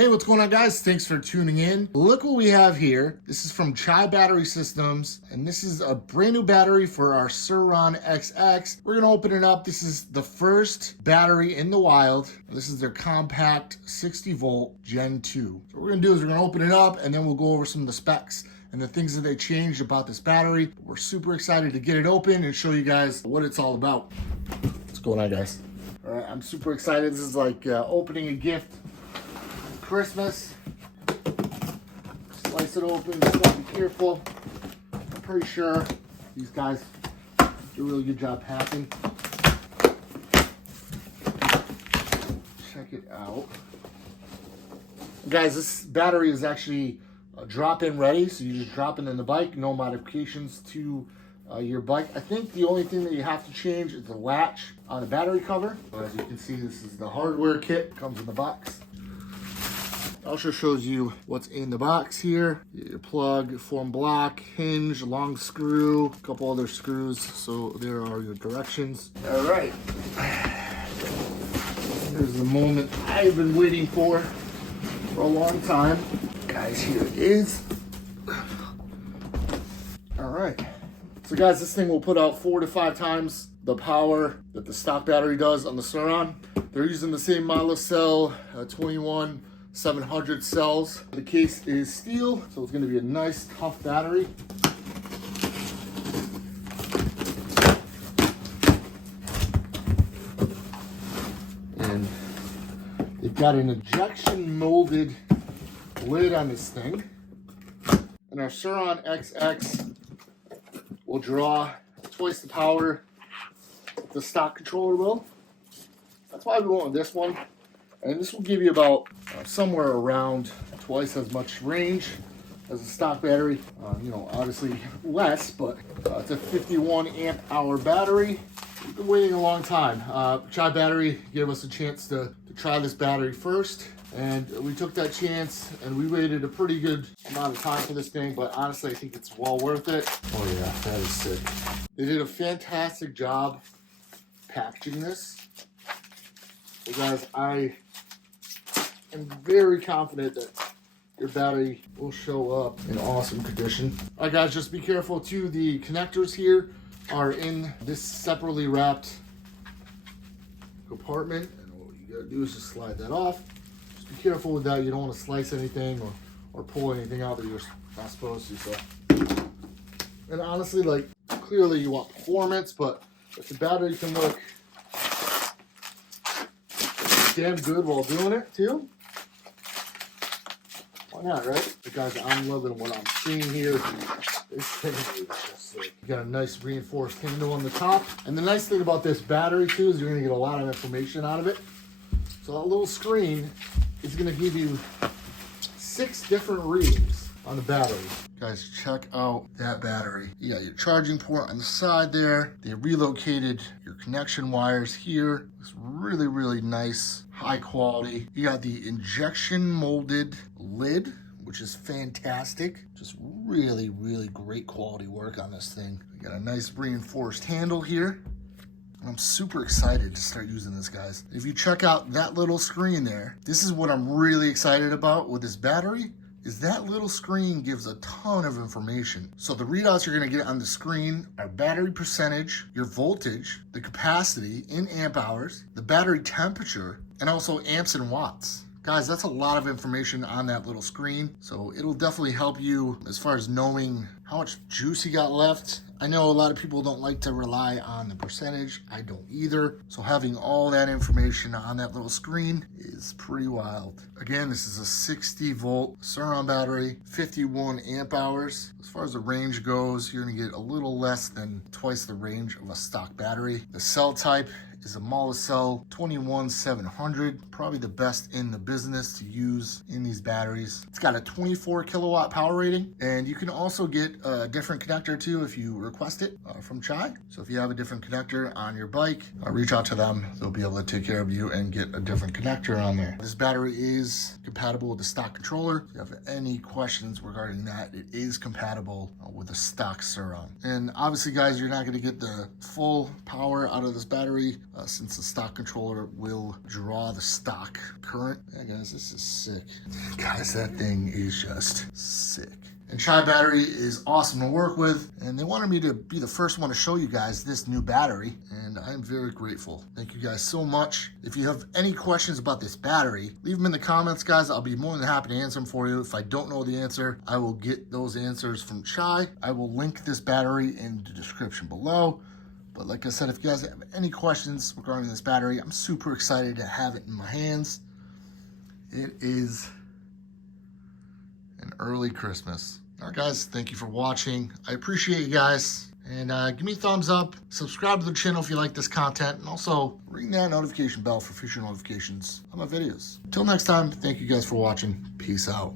Hey, what's going on, guys? Thanks for tuning in. Look what we have here. This is from Chibatterysystems, and this is a brand new battery for our Sur-Ron XX. We're gonna open it up. This is the first battery in the wild. This is their compact 60 volt Gen 2. So what we're gonna do is we're gonna open it up, and then we'll go over some of the specs and the things that they changed about this battery. We're super excited to get it open and show you guys what it's all about. What's going on, guys? All right, I'm super excited. This is like opening a gift Christmas. Slice it open, just gotta be careful. I'm pretty sure these guys do a really good job packing. Check it out. Guys, this battery is actually drop-in ready, so you just drop it in the bike, no modifications to your bike. I think the only thing that you have to change is the latch on the battery cover. But as you can see, this is the hardware kit, comes in the box. Also shows you what's in the box here. Your plug, form block, hinge, long screw, a couple other screws. So there are your directions. All right. Here's the moment I've been waiting for a long time. Guys, here it is. All right. So guys, this thing will put out 4 to 5 times the power that the stock battery does on the Sur-Ron. They're using the same model cell, 21700 cells. The case is steel, so it's going to be a nice, tough battery. And they've got an injection molded lid on this thing. And our Sur-Ron XX will draw twice the power the stock controller will. That's why we went with this one. And this will give you about somewhere around twice as much range as a stock battery. You know, obviously less, but it's a 51 amp hour battery. We've been waiting a long time. Chi Battery gave us a chance to try this battery first, and we took that chance, and we waited a pretty good amount of time for this thing, but honestly, I think it's well worth it. Oh yeah, that is sick. They did a fantastic job packaging this. So guys, I am very confident that your battery will show up in awesome condition. All right, guys, just be careful too. The connectors here are in this separately wrapped compartment, and what you gotta do is just slide that off. Just be careful with that. You don't want to slice anything or pull anything out that you're not supposed to. So, and honestly, like, clearly you want performance, but if the battery can look damn good while doing it too, why not, right? But guys, I'm loving what I'm seeing here. This thing is just sick. You got a nice reinforced handle on the top. And the nice thing about this battery too is you're gonna get a lot of information out of it. So that little screen is gonna give you 6 different readings on the battery. Guys, check out that battery. You got your charging port on the side there. They relocated your connection wires here. It's really, really nice, high quality. You got the injection molded lid, which is fantastic. Just really, really great quality work on this thing. You got a nice reinforced handle here. I'm super excited to start using this, guys. If you check out that little screen there, this is what I'm really excited about with this battery. Is that little screen gives a ton of information. So the readouts you're gonna get on the screen are battery percentage, your voltage, the capacity in amp hours, the battery temperature, and also amps and watts. Guys, that's a lot of information on that little screen. So it'll definitely help you as far as knowing how much juice you got left. I know a lot of people don't like to rely on the percentage. I don't either. So having all that information on that little screen is pretty wild. Again, this is a 60 volt Sur-Ron battery, 51 amp hours. As far as the range goes, you're gonna get a little less than twice the range of a stock battery. The cell type is a Molicel 21700, probably the best in the business to use in these batteries. It's got a 24 kilowatt power rating, and you can also get a different connector too if you request it from Chi. So if you have a different connector on your bike, reach out to them. They'll be able to take care of you and get a different connector on there. This battery is compatible with the stock controller. If you have any questions regarding that, it is compatible with the stock Sur-Ron. And obviously, guys, you're not going to get the full power out of this battery since the stock controller will draw the stock current. Yeah, guys, this is sick. Guys, that thing is just sick. And Chibattery is awesome to work with, and they wanted me to be the first one to show you guys this new battery, and I'm very grateful. Thank you guys so much. If you have any questions about this battery, leave them in the comments, guys. I'll be more than happy to answer them for you. If I don't know the answer, I will get those answers from Chi. I will link this battery in the description below. But like I said, if you guys have any questions regarding this battery, I'm super excited to have it in my hands. It is an early Christmas. All right, guys, thank you for watching. I appreciate you guys. And give me a thumbs up. Subscribe to the channel if you like this content. And also ring that notification bell for future notifications on my videos. Until next time, thank you guys for watching. Peace out.